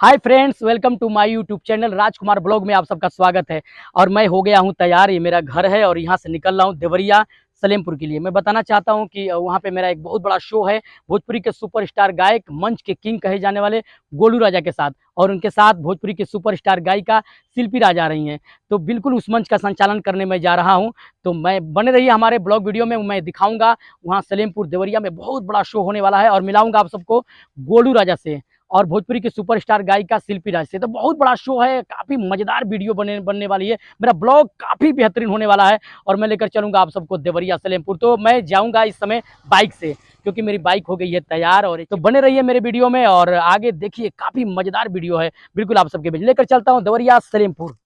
Hi friends, welcome to my YouTube channel Rajkumar blog में आप सबका स्वागत है। और मैं हो गया हूं तैयार। ये मेरा घर है और यहां से निकल रहा हूं देवरिया सलेमपुर के लिए। मैं बताना चाहता हूं कि वहां पे मेरा एक बहुत बड़ा शो है भोजपुरी के सुपरस्टार गायक, मंच के किंग कहे जाने वाले गोलू राजा के साथ, और उनके साथ भोजपुरी के सुपरस्टार गायिका शिल्पी राजा आ रही हैं। तो बिल्कुल उस मंच का संचालन करने में जा रहा हूँ। तो मैं बने रहिए हमारे ब्लॉग वीडियो में, मैं दिखाऊंगा वहाँ सलेमपुर देवरिया में बहुत बड़ा शो होने वाला है और मिलाऊंगा आप सबको गोलू राजा से और भोजपुरी की सुपरस्टार गायिका शिल्पी राज से। तो बहुत बड़ा शो है, काफ़ी मज़ेदार वीडियो बनने वाली है। मेरा ब्लॉग काफ़ी बेहतरीन होने वाला है और मैं लेकर चलूँगा आप सबको देवरिया सलेमपुर। तो मैं जाऊँगा इस समय बाइक से, क्योंकि मेरी बाइक हो गई है तैयार। और तो बने रहिए मेरे वीडियो में और आगे देखिए, काफ़ी मज़ेदार वीडियो है। बिल्कुल आप सबके बीच लेकर चलता हूँ Deoria Salempur.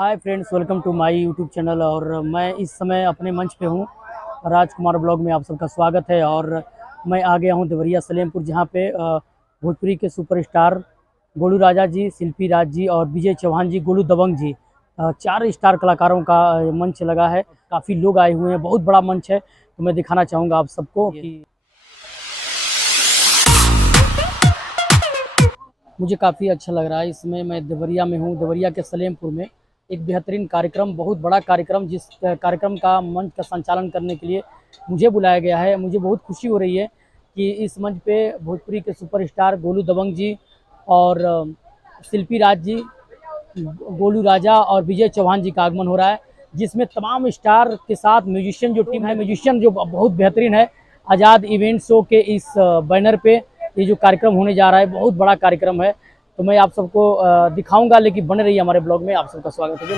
Hi friends, welcome to my YouTube channel. और मैं इस समय अपने मंच पे हूँ, राजकुमार ब्लॉग में आप सबका स्वागत है। और मैं आ गया हूँ देवरिया सलेमपुर, जहाँ पे भोजपुरी के सुपरस्टार गोलू राजा जी, शिल्पी राज जी और विजय चौहान जी, गोलू दबंग जी, 4 स्टार कलाकारों का मंच लगा है। काफ़ी लोग आए हुए हैं, बहुत बड़ा मंच है। तो मैं दिखाना चाहूँगा आप सबको कि मुझे काफ़ी अच्छा लग रहा है। इसमें मैं देवरिया में हूँ, देवरिया के सलेमपुर में एक बेहतरीन कार्यक्रम, बहुत बड़ा कार्यक्रम, जिस कार्यक्रम का मंच का संचालन करने के लिए मुझे बुलाया गया है। मुझे बहुत खुशी हो रही है कि इस मंच पे भोजपुरी के सुपरस्टार गोलू दबंग जी और शिल्पी राज जी, गोलू राजा और विजय चौहान जी का आगमन हो रहा है, जिसमें तमाम स्टार के साथ म्यूजिशियन जो टीम है, म्यूजिशियन जो बहुत बेहतरीन है। आज़ाद इवेंट शो के इस बैनर पे ये जो कार्यक्रम होने जा रहा है, बहुत बड़ा कार्यक्रम है। तो मैं आप सबको दिखाऊंगा, लेकिन बने रहिए हमारे ब्लॉग में। आप सबका स्वागत है।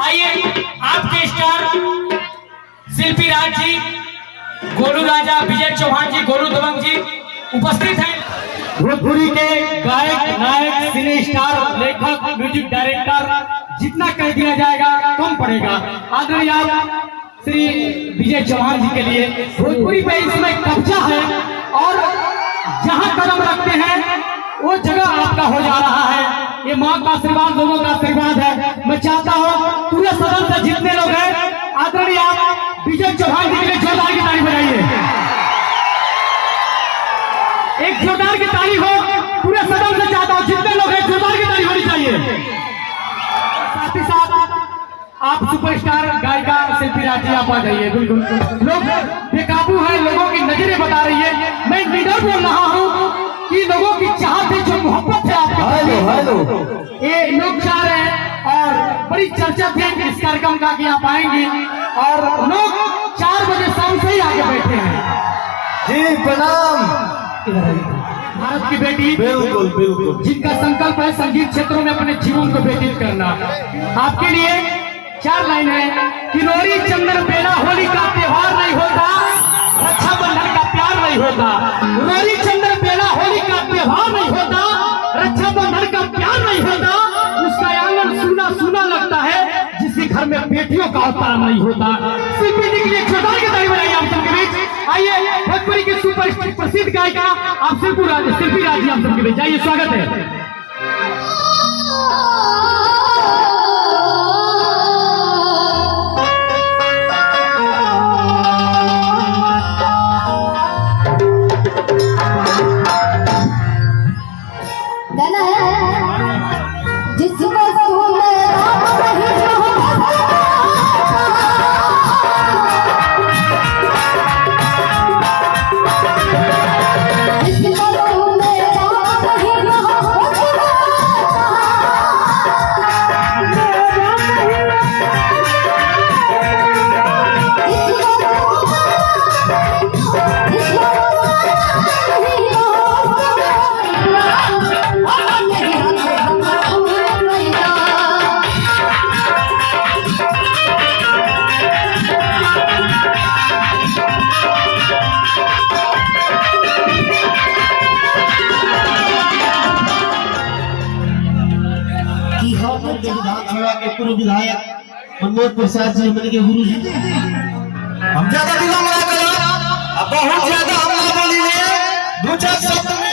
आइए, आपके स्टार शिल्पी राज जी, गोलू राजा, विजय चौहान जी, गोलू दबंग जी उपस्थित हैं। भोजपुरी के गायक, नायक, सिने स्टार, लेखक, म्यूजिक डायरेक्टर, जितना कह दिया जाएगा कम पड़ेगा। आदरणीय श्री विजय चौहान जी के लिए भोजपुरी पे इस समय कब्जा है और जहां कदम रखते हैं वो जगह आपका हो जा रहा है। ये मां का आशीर्वाद, लोगों का आशीर्वाद है। मैं चाहता हूँ पूरे सदन से जितने लोग हैं, आदरणीय विजय चौहान जी के लिए जोरदार की ताली बजाइए। एक जोरदार की ताली हो पूरे सदन से, चाहता हूं जितने लोग हैं जोरदार की ताली होनी चाहिए। साथ ही साथ आप सुपरस्टार गायिका शिल्पी राज जी आप आ जाइए। बिल्कुल लोग बेकाबू हैं, लोगों की नजरें बता रही है। मैं लीडर बोल रहा हूं कि लोगों की चाहत है, जो मोहब्बत है आपके, ये लोग चाह रहे हैं। और बड़ी चर्चा थी इस कार्यक्रम का कि आप आएंगे, और लोग 4 बजे शाम से ही आगे बैठे हैं। जी प्रणाम। भारत की बेटी, बिल्कुल बिल्कुल, जिनका संकल्प है संगीत क्षेत्रों में अपने जीवन को व्यतीत करना। आपके लिए 4 लाइन है। किरोड़ी चंदन बेला होली का त्योहार नहीं होता, रक्षाबंधन का प्यार नहीं होता। किरोड़ी चंदन बेला होली का त्योहार नहीं होता, रक्षाबंधन का प्यार नहीं होता। उसका आंगन सूना सूना लगता है, जिसके घर में बेटियों का अवतार नहीं होता। शिल्पी जी के लिए जोरदार की ताली बजाइए आप सबके बीच। आइए, भोजपुरी के सुपर प्रसिद्ध गायिका आप शिल्पी राज जी आप सबके बीच आइए, स्वागत है। घर के विधानसभा के पूर्व विधायक मनोज प्रसाद जी हमने के गुरु जी हम ज्यादा दिला मना करो अब बहुत ज्यादा हमला बोली ले दो चार शब्द में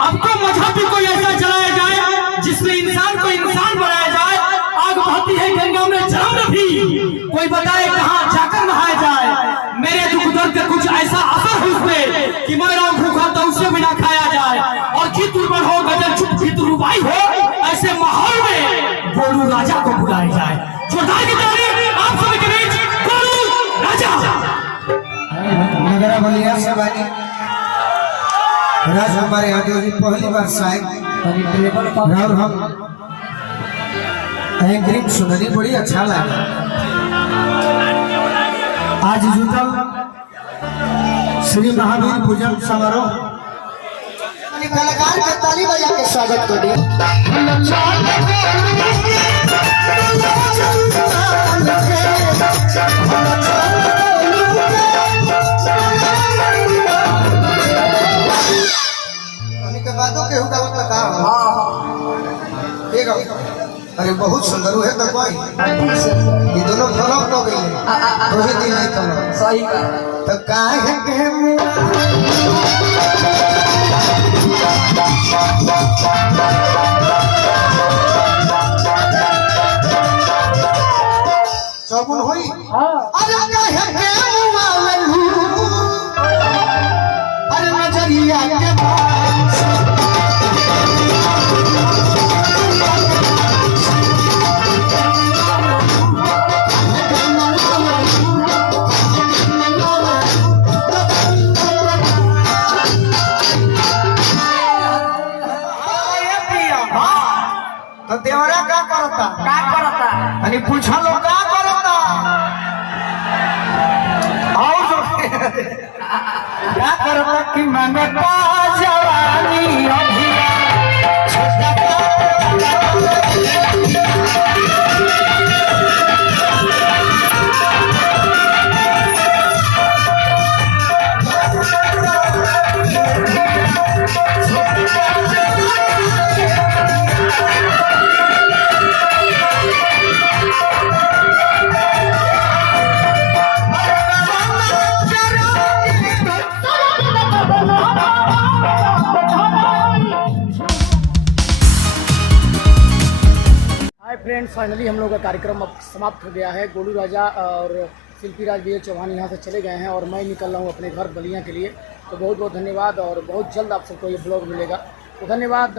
अब तो मजहब भी कोई ऐसा चलाया जाए जिसमें इंसान को इंसान बनाया जाए। आग बहती है गंगा में जल में भी, कोई बताए कहाँ जाकर नहाया जाए। मेरे दुख दर्द का कुछ ऐसा असर है उसमें कि मर रहा भूखा तो उससे बिना खाया जाए। और चित दुर्बल हो गजल चुप चित रुबाई हो, ऐसे माहौल में गोलू राजा को बुलाया जाए। जोरदार की ताली आप सभी के बीच गोलू राजा। नगरा बलिया से बानी राज हमारे यहाँ जी पहली बार शायद और हम एंकरिंग सुननी बड़ी अच्छा लगा। आज जुटल श्री महावीर पूजन समारोह कलाकार के ताली बजा के स्वागत करिए। के बातों के हुआ बता ठीक है। अरे बहुत सुंदर है तो कोई ये दोनों फ्लॉप हो गई रोहित दिन नहीं तो सही का तो काहे के सबुन होई अरे काहे के अरे नजरिया के तो देवरा का करता अनि पूछा लो का करता आओ जो क्या करता कि मैंने पा जवानी अभिया फ्रेंड्स, फाइनली हम लोग का कार्यक्रम अब समाप्त हो गया है। गोलू राजा और शिल्पी राज भैया चौहान यहाँ से चले गए हैं और मैं निकल रहा हूँ अपने घर बलिया के लिए। तो बहुत बहुत धन्यवाद और बहुत जल्द आप सबको ये ब्लॉग मिलेगा। तो धन्यवाद।